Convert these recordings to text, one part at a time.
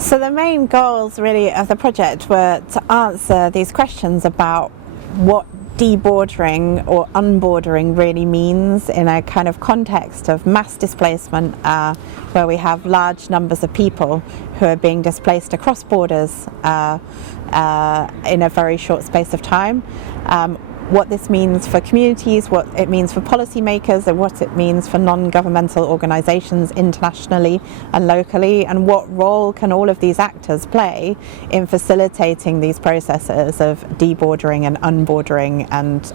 So the main goals really of the project were to answer these questions about what debordering or unbordering really means in a kind of context of mass displacement, where we have large numbers of people who are being displaced across borders in a very short space of time. What this means for communities, what it means for policymakers, and what it means for non-governmental organisations internationally and locally, and what role can all of these actors play in facilitating these processes of debordering and unbordering, and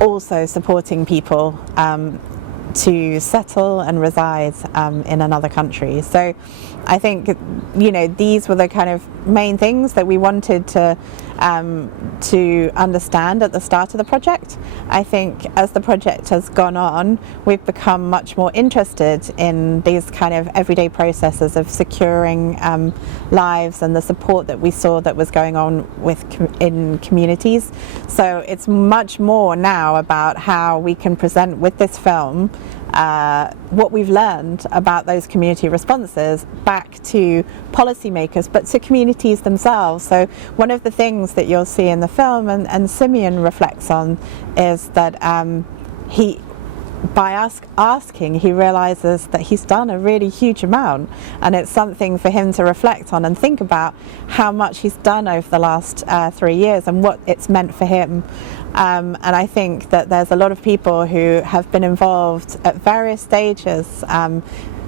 also supporting people to settle and reside in another country. So I think, you know, these were the kind of main things that we wanted to understand at the start of the project. I think as the project has gone on, we've become much more interested in these kind of everyday processes of securing lives and the support that we saw that was going on in communities. So it's much more now about how we can present with this film what we've learned about those community responses back to policymakers, but to communities themselves. So one of the things that you'll see in the film, and Simeon reflects on, is that by asking, he realizes that he's done a really huge amount, and it's something for him to reflect on and think about how much he's done over the last 3 years and what it's meant for him. And I think that there's a lot of people who have been involved at various stages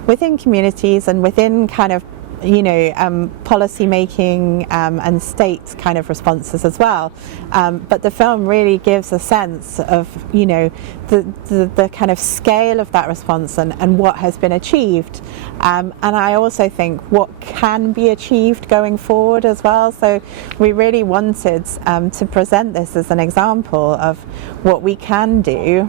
within communities and within kind of, you know, policy making and state kind of responses as well. But the film really gives a sense of, you know, the kind of scale of that response and what has been achieved. And I also think what can be achieved going forward as well. So we really wanted to present this as an example of what we can do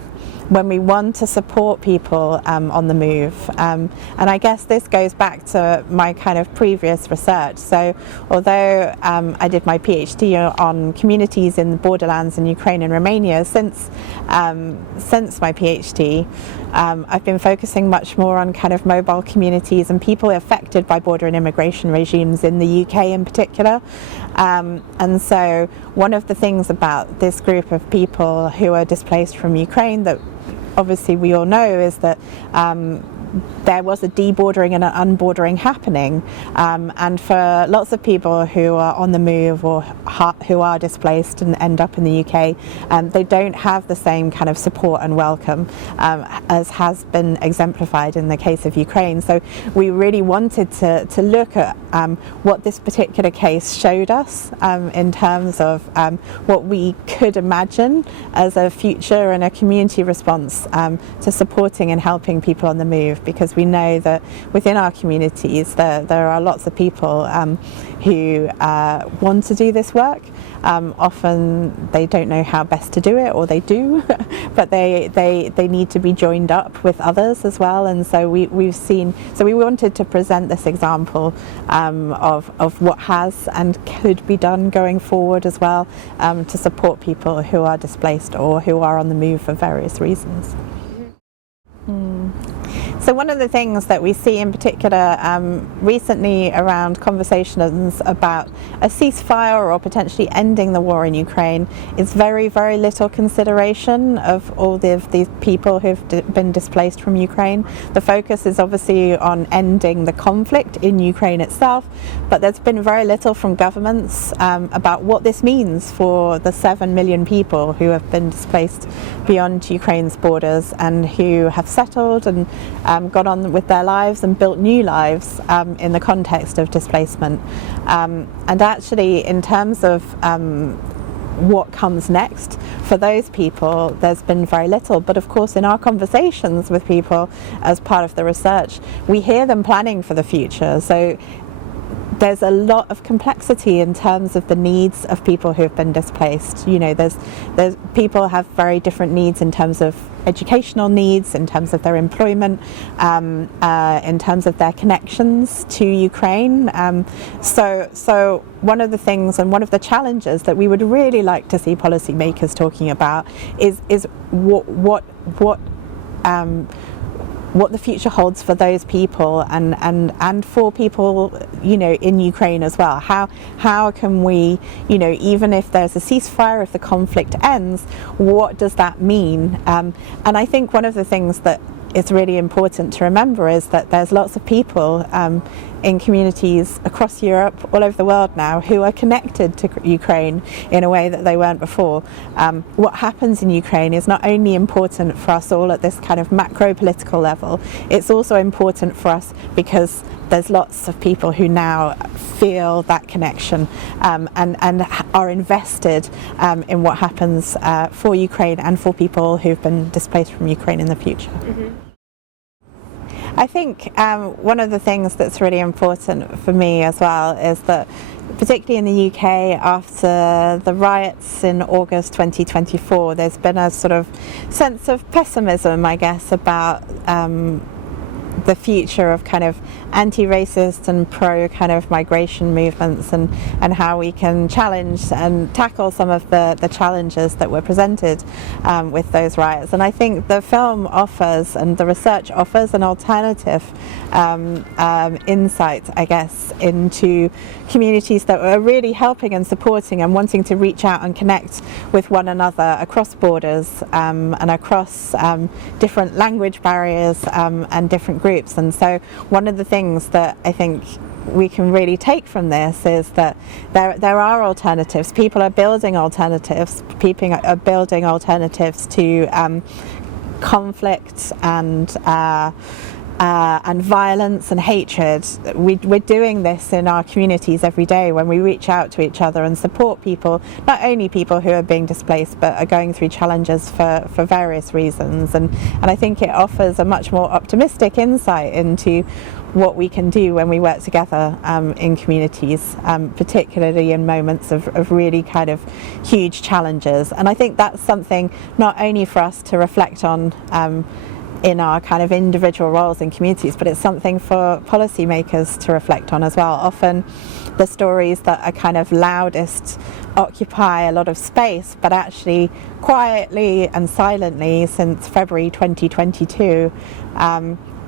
when we want to support people on the move. And I guess this goes back to my kind of previous research. So although I did my PhD on communities in the borderlands in Ukraine and Romania, since my PhD, I've been focusing much more on kind of mobile communities and people affected by border and immigration regimes in the UK in particular. And so one of the things about this group of people who are displaced from Ukraine that obviously we all know is that there was a debordering and an unbordering happening, and for lots of people who are on the move or who are displaced and end up in the UK, they don't have the same kind of support and welcome as has been exemplified in the case of Ukraine. So we really wanted to look at what this particular case showed us in terms of what we could imagine as a future and a community response to supporting and helping people on the move, because we know that within our communities there are lots of people who want to do this work. Often they don't know how best to do it, or they do, but they need to be joined up with others as well. And so we wanted to present this example of what has and could be done going forward as well, to support people who are displaced or who are on the move for various reasons. So one of the things that we see in particular recently around conversations about a ceasefire or potentially ending the war in Ukraine is very, very little consideration of all of these people who've been displaced from Ukraine. The focus is obviously on ending the conflict in Ukraine itself, but there's been very little from governments about what this means for the 7 million people who have been displaced beyond Ukraine's borders and who have settled and got on with their lives and built new lives in the context of displacement. And actually, in terms of what comes next for those people, there's been very little. But of course, in our conversations with people as part of the research, we hear them planning for the future. So there's a lot of complexity in terms of the needs of people who have been displaced. You know, there's people have very different needs in terms of educational needs, in terms of their employment, in terms of their connections to Ukraine. So one of the things and one of the challenges that we would really like to see policymakers talking about is what the future holds for those people and for people, you know, in Ukraine as well. How can we, you know, even if there's a ceasefire, if the conflict ends, what does that mean? And I think one of the things that is really important to remember is that there's lots of people in communities across Europe, all over the world now, who are connected to Ukraine in a way that they weren't before. What happens in Ukraine is not only important for us all at this kind of macro political level, it's also important for us because there's lots of people who now feel that connection and are invested in what happens for Ukraine and for people who've been displaced from Ukraine in the future. Mm-hmm. I think one of the things that's really important for me as well is that, particularly in the UK, after the riots in August 2024, there's been a sort of sense of pessimism, I guess, about the future of kind of anti-racist and pro kind of migration movements and how we can challenge and tackle some of the challenges that were presented with those riots. And I think the film offers and the research offers an alternative insight, I guess, into communities that were really helping and supporting and wanting to reach out and connect with one another across borders and across different language barriers and different groups. And so one of the things that I think we can really take from this is that there are alternatives. People are building alternatives. People are building alternatives to conflict and violence and hatred. We're doing this in our communities every day when we reach out to each other and support people, not only people who are being displaced but are going through challenges for various reasons. And I think it offers a much more optimistic insight into what we can do when we work together in communities, particularly in moments of really kind of huge challenges. And I think that's something not only for us to reflect on in our kind of individual roles in communities, but it's something for policymakers to reflect on as well. Often the stories that are kind of loudest occupy a lot of space, but actually quietly and silently since February 2022,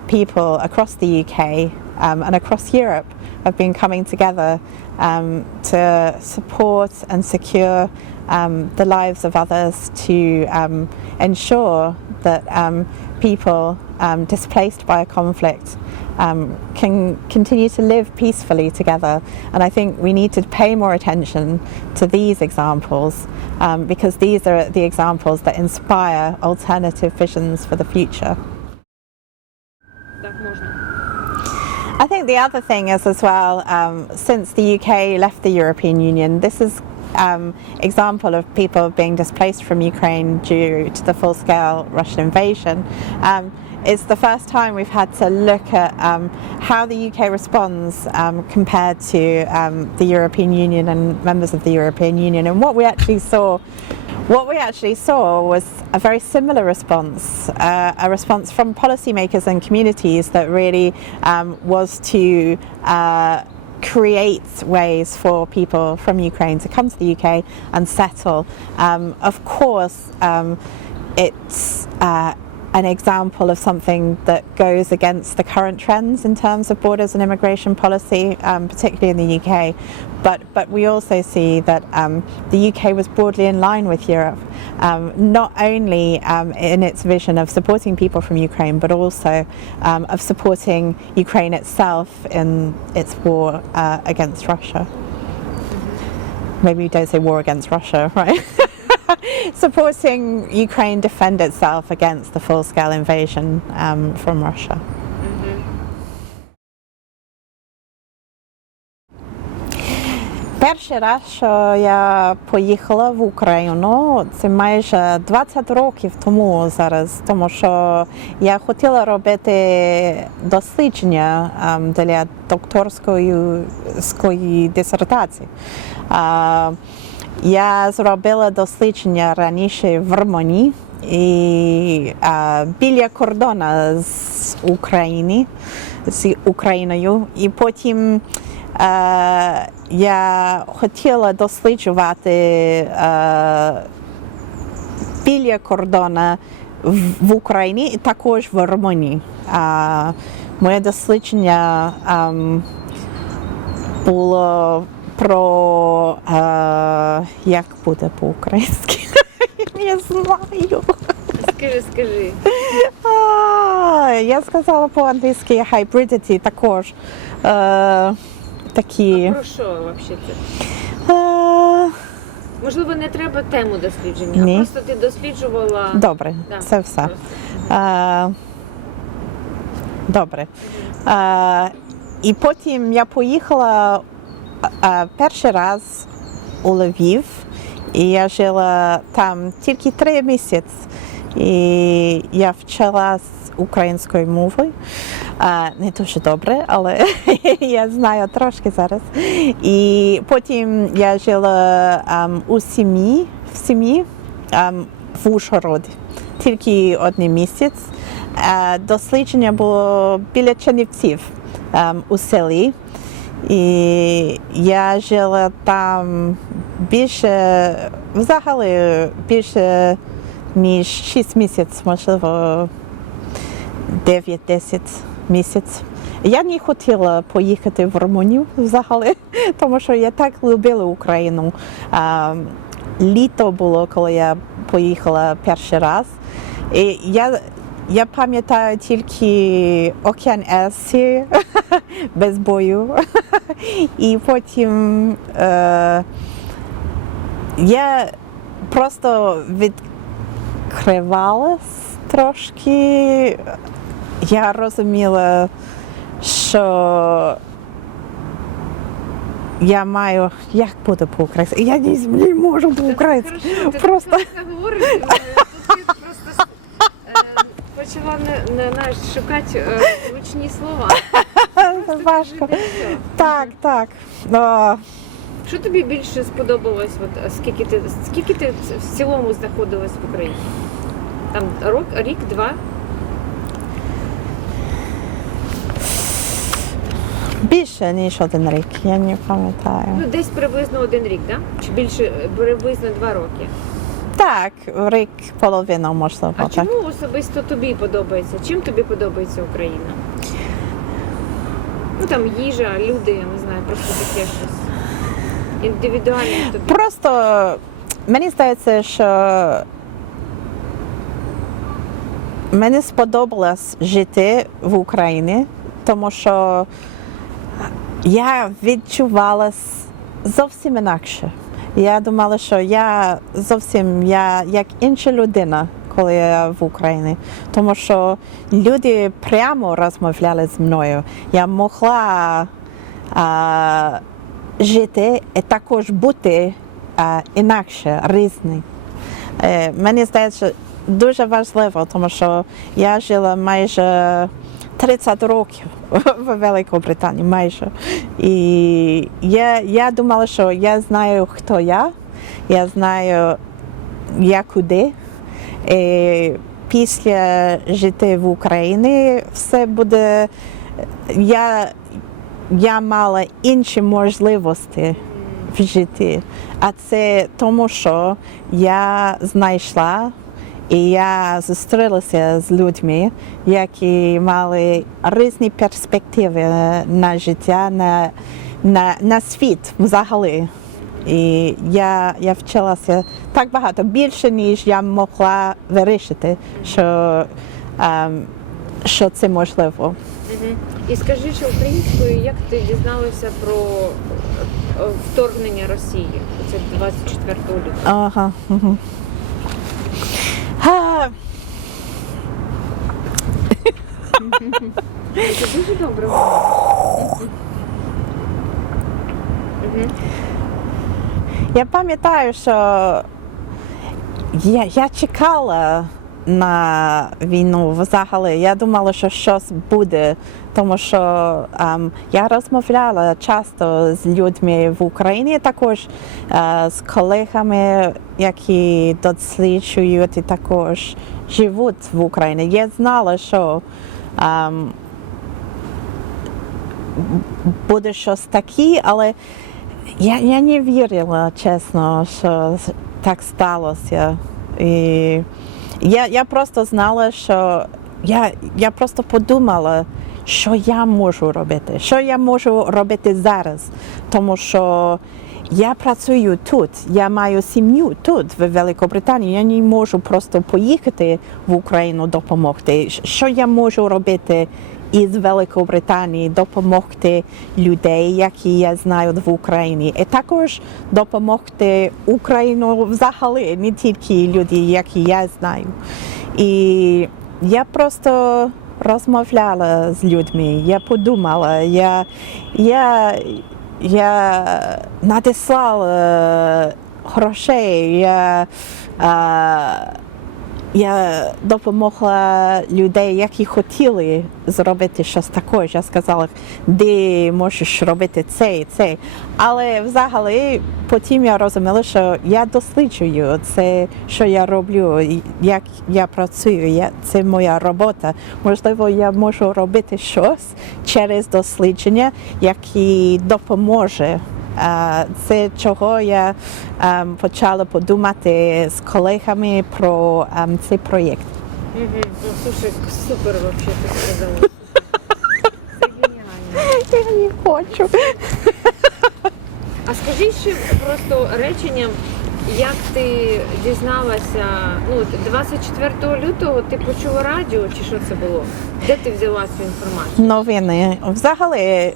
people across the UK and across Europe have been coming together to support and secure the lives of others, to ensure that people displaced by a conflict can continue to live peacefully together. And I think we need to pay more attention to these examples because these are the examples that inspire alternative visions for the future. I think the other thing is as well, since the UK left the European Union, this is example of people being displaced from Ukraine due to the full-scale Russian invasion. It's the first time we've had to look at how the UK responds compared to the European Union and members of the European Union. And what we actually saw was a very similar response, a response from policymakers and communities that really was to create ways for people from Ukraine to come to the UK and settle. Of course, it's an example of something that goes against the current trends in terms of borders and immigration policy, particularly in the UK. But we also see that the UK was broadly in line with Europe, not only in its vision of supporting people from Ukraine, but also of supporting Ukraine itself in its war against Russia. Maybe we don't say war against Russia, right? Supporting Ukraine defend itself against the full-scale invasion from Russia. Перший раз, що я поїхала в Україну, це майже 20 років тому зараз, тому що я хотіла робити дослідження для докторської дисертації. Я зробила дослідження раніше в Румунії і біля кордону з Україною, і потім я хотіла досліджувати біля кордону в Україні і також в Румунії. Моє дослідження було про, як буде по-українськи? Не знаю. Скажи. Я сказала по-англійськи hybridity також. Такі. Про що взагалі це? Можливо, не треба тему дослідження, Ні. а просто ти досліджувала... Добре, Да, це все. Добре. І потім я поїхала перший раз у Львів, і я жила там тільки 3 місяці. І я вчилась українською мовою. Не дуже добре, але я знаю трошки зараз. І потім я жила в сім'ї в Ужгороді. Тільки 1 місяць. Дослідження було біля Чернівців у селі. І я жила там взагалі більше ніж 6 місяців, можливо, 9-10 місяців. Я не хотіла поїхати в Румунію взагалі, тому що я так любила Україну. Літо було, коли я поїхала перший раз. І я пам'ятаю тільки океан Есі без бою. І потім я просто відкривалась трошки. Я розуміла, що я маю, як буде по-українськи? Я не можу по-українськи. Просто Ти говориш, тут ти просто почала шукати ручні слова. це важко. Так. Що тобі більше сподобалось? Скільки ти в цілому знаходилась в Україні? Там рік, 2? Більше, ніж 1 рік, я не пам'ятаю. Ну, десь приблизно 1 рік, так? Да? Чи більше, приблизно 2 роки? Так, рік, половина, можливо. А так. чому особисто тобі подобається? Чим тобі подобається Україна? Ну там їжа, люди, я не знаю, просто таке щось. Індивідуально тобі. Просто мені здається, що мені сподобалось жити в Україні, тому що я відчувалась зовсім інакше. Я думала, що я зовсім як інша людина, коли я в Україні. Тому що люди прямо розмовляли з мною. Я могла жити і також бути інакше, різний. Мені здається, дуже важливо, тому що я жила майже 30 років в Великобританії, майже. І я думала, що я знаю, хто я знаю, як куди. І після життя в Україні все буде, я мала інші можливості в житті. А це тому, що я знайшла і я зустрілася з людьми, які мали різні перспективи на життя, на світ взагалі. І я вчилася так багато, більше, ніж я могла вирішити, що це можливо. І скажи, що українською, як ти дізналася про вторгнення Росії? Це 24 лютого. Ага. Угу. Це дуже добре. Я пам'ятаю, що я чекала на війну взагалі. Я думала, що щось буде, тому що я розмовляла часто з людьми в Україні, також з колегами, які досліджують і також живуть в Україні. Я знала, що буде щось таке, але я не вірила, чесно, що так сталося. І Я просто знала, що я просто подумала, що я можу робити, що я можу робити зараз. Тому що я працюю тут, я маю сім'ю тут, в Великобританії. Я не можу просто поїхати в Україну допомогти. Що я можу робити із Великобританії, допомогти людей, які я знаю в Україні. І також допомогти Україну взагалі, не тільки люди, які я знаю. І я просто розмовляла з людьми, я подумала, я надіслала грошей, я допомогла людей, які хотіли зробити щось таке. Я сказала, де можеш робити це і це. Але взагалі потім я розуміла, що я досліджую це, що я роблю, як я працюю, це моя робота. Можливо, я можу робити щось через дослідження, яке допоможе. Це чого я почала подумати з колегами про цей проєкт. Ну, слушай, супер вообще ти сказала. Це геніально. Я не хочу. А скажи ще просто реченням, як ти дізналася, ну, 24 лютого ти почула радіо, чи що це було? Де ти взяла цю інформацію? Новини. Взагалі,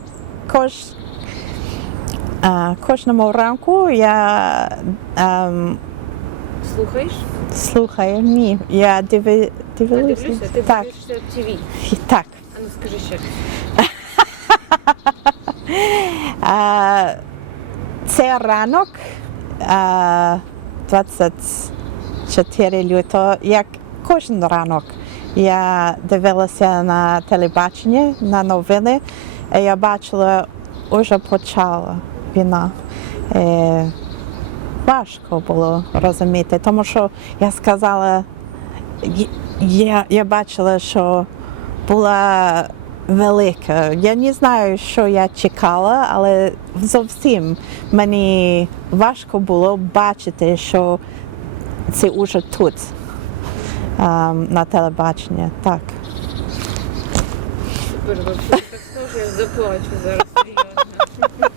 кожному ранку я Слухаєш? слухаю. Ні, я дивлюся. Дивлюся, ти Так, дивишся ТВ. так. А ну скажи ще. Це ранок 24 лютого, як кожен ранок. Я дивилася на телебачення, на новини, і я бачила, вже почала війна. Важко було розуміти, тому що я сказала, я бачила, що була велика. Я не знаю, що я чекала, але зовсім мені важко було бачити, що це вже тут, на телебаченні. Так. Супер, вообще, так схоже, я заплачу зараз. Серйозно.